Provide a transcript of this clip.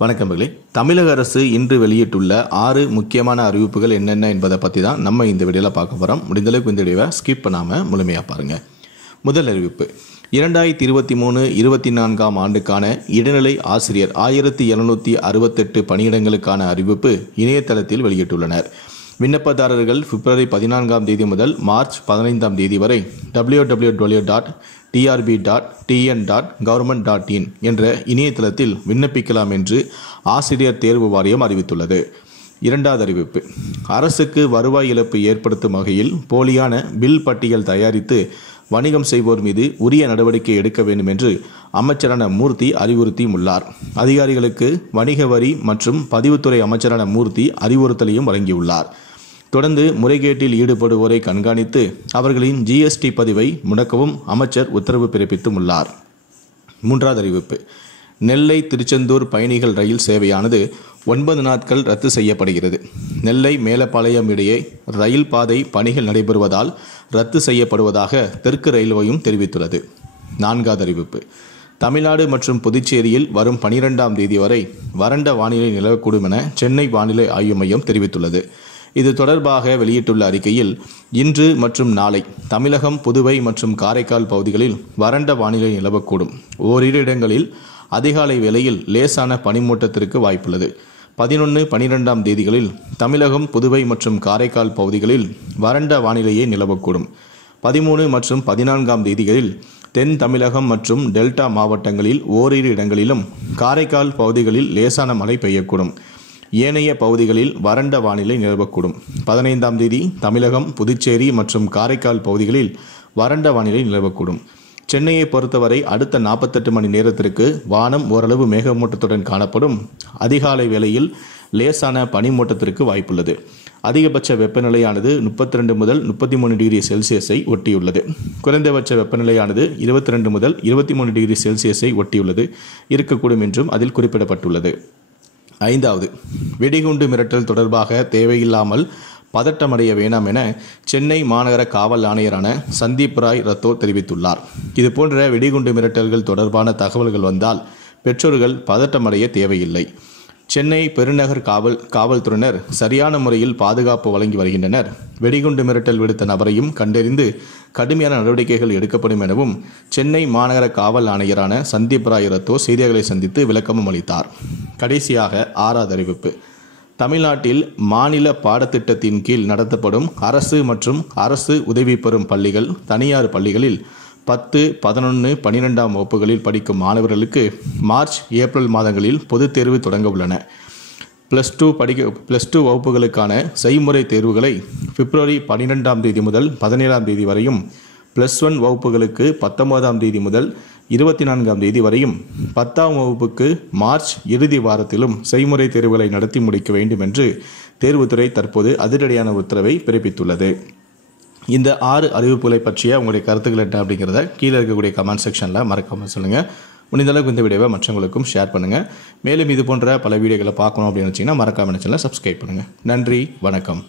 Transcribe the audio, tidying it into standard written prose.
வணக்கங்களே. தமிழக அரசு இன்று வெளியிட்டுள்ள 6 முக்கியமான அறிவிப்புகள் என்னென்ன என்பதை பற்றி தான் நம்ம இந்த வீடியோவில் பார்க்க போகிறோம். முடிந்தளவுக்கு இந்த வீடியோவை ஸ்கிப் பண்ணாமல் முழுமையாக பாருங்கள். முதல் அறிவிப்பு, 2023-24 ஆண்டுக்கான இடைநிலை ஆசிரியர் 1768 பணியிடங்களுக்கான அறிவிப்பு இணையதளத்தில் வெளியிட்டுள்ளனர். விண்ணப்பதாரர்கள் பிப்ரவரி 14ஆம் தேதி முதல் மார்ச் 15ஆம் தேதி வரை www.trb.tn.government.in என்ற இணையதளத்தில் விண்ணப்பிக்கலாம் என்று ஆசிரியர் தேர்வு வாரியம் அறிவித்துள்ளது. இரண்டாவது அறிவிப்பு, அரசுக்கு வருவாய் இழப்பு ஏற்படுத்தும் வகையில் போலியான பில் பட்டியல் தயாரித்து வணிகம் செய்வோர் மீது உரிய நடவடிக்கை எடுக்க வேண்டும் என்று அமைச்சரான மூர்த்தி அறிவுறுத்தியுள்ளார். அதிகாரிகளுக்கு வணிக வரி மற்றும் பதிவுத்துறை அமைச்சரான மூர்த்தி அறிவுறுத்தலையும் வழங்கியுள்ளார். தொடர்ந்து முறைகேட்டில் ஈடுபடுவோரை கண்காணித்து அவர்களின் GST பதிவை முடக்கவும் அமைச்சர் உத்தரவு பிறப்பித்தும் உள்ளார். மூன்றாவது அறிவிப்பு, நெல்லை திருச்செந்தூர் பயணிகள் ரயில் சேவையானது 9 நாட்கள் ரத்து செய்யப்படுகிறது. நெல்லை மேலப்பாளையம் இடையே ரயில் பாதை பணிகள் நடைபெறுவதால் ரத்து செய்யப்படுவதாக தெற்கு ரயில்வேயும் தெரிவித்துள்ளது. நான்காவது அறிவிப்பு, தமிழ்நாடு மற்றும் புதுச்சேரியில் வரும் 12ஆம் தேதி வரை வறண்ட வானிலை நிலவக்கூடும் என சென்னை வானிலை ஆய்வு மையம் தெரிவித்துள்ளது. இது தொடர்பாக வெளியிட்டுள்ள அறிக்கையில், இன்று மற்றும் நாளை தமிழகம், புதுவை மற்றும் காரைக்கால் பகுதிகளில் வறண்ட வானிலை நிலவக்கூடும். ஓரிரு இடங்களில் அதிகாலை வேளையில் லேசான பனிமூட்டத்திற்கு வாய்ப்புள்ளது. 11, 12ஆம் தேதிகளில் தமிழகம், புதுவை மற்றும் காரைக்கால் பகுதிகளில் வறண்ட வானிலையே நிலவக்கூடும். 13 மற்றும் 14ஆம் தேதிகளில் தென் தமிழகம் மற்றும் டெல்டா மாவட்டங்களில் ஓரிரு இடங்களிலும் காரைக்கால் பகுதிகளில் லேசான மழை பெய்யக்கூடும். ஏனைய பகுதிகளில் வறண்ட வானிலை நிலவக்கூடும். 15ஆம் தேதி தமிழகம், புதுச்சேரி மற்றும் காரைக்கால் பகுதிகளில் வறண்ட வானிலை நிலவக்கூடும். சென்னையை பொறுத்தவரை அடுத்த 48 மணி நேரத்திற்கு வானம் ஓரளவு மேகமூட்டத்துடன் காணப்படும். அதிகாலை வேளையில் லேசான பனிமூட்டத்திற்கு வாய்ப்புள்ளது. அதிகபட்ச வெப்பநிலையானது 32 முதல் 33 டிகிரி செல்சியஸை ஒட்டியுள்ளது. குறைந்தபட்ச வெப்பநிலையானது 22 முதல் 23 டிகிரி செல்சியஸை ஒட்டியுள்ளது இருக்கக்கூடும் என்றும் அதில் குறிப்பிடப்பட்டுள்ளது. ஐந்தாவது, வெடிகுண்டு மிரட்டல் தொடர்பாக தேவையில்லாமல் பதட்டமடைய வேண்டாம் என சென்னை மாநகர காவல் ஆணையரான சந்தீப் ராய் ரத்தோர் தெரிவித்துள்ளார். இதுபோன்ற வெடிகுண்டு மிரட்டல்கள் தொடர்பான தகவல்கள் வந்தால் பெற்றோர்கள் பதட்டமடைய தேவையில்லை. சென்னை பெருநகர் காவல்துறையினர் சரியான முறையில் பாதுகாப்பு வழங்கி வருகின்றனர். வெடிகுண்டு மிரட்டல் விடுத்த நபரையும் கண்டறிந்து கடுமையான நடவடிக்கைகள் எடுக்கப்படும் எனவும் சென்னை மாநகர காவல் ஆணையரான சந்தீப் ராய் ரத்தோர் செய்தியாளர்களை சந்தித்து விளக்கமும் அளித்தார். கடைசியாக 6வது அறிவிப்பு, தமிழ்நாட்டில் மாநில பாடத்திட்டத்தின் கீழ் நடத்தப்படும் அரசு மற்றும் அரசு உதவி பெறும் பள்ளிகள், தனியார் பள்ளிகளில் 10, 11, 12ஆம் வகுப்புகளில் படிக்கும் மாணவர்களுக்கு மார்ச், ஏப்ரல் மாதங்களில் பொதுத் தேர்வு தொடங்க உள்ளன. +2 வகுப்புகளுக்கான செய்முறை தேர்வுகளை பிப்ரவரி 12ஆம் தேதி முதல் 17ஆம் தேதி வரையும், +1 வகுப்புகளுக்கு 19ஆம் தேதி முதல் 24ஆம் தேதி வரையும், 10ஆம் வகுப்புக்கு மார்ச் இறுதி வாரத்திலும் செய்முறை தேர்வுகளை நடத்தி முடிக்க வேண்டும் என்று தேர்வுத்துறை தற்போது அதிரடியான உத்தரவை பிறப்பித்துள்ளது. இந்த 6 அறிவிப்புகளை பற்றிய உங்களுடைய கருத்துக்கள் என்ன அப்படிங்கிறத கீழே இருக்கக்கூடிய கமெண்ட் செக்ஷனில் மறக்காமல் சொல்லுங்கள். முடிந்தளவுக்கு இந்த வீடியோவை மற்றவங்களுக்கும் ஷேர் பண்ணுங்கள். மேலும் இது போன்ற பல வீடியோக்களை பார்க்கணும் அப்படின்னு நினச்சிங்கன்னா மறக்காமல் சேனலை சப்ஸ்கிரைப் பண்ணுங்கள். நன்றி, வணக்கம்.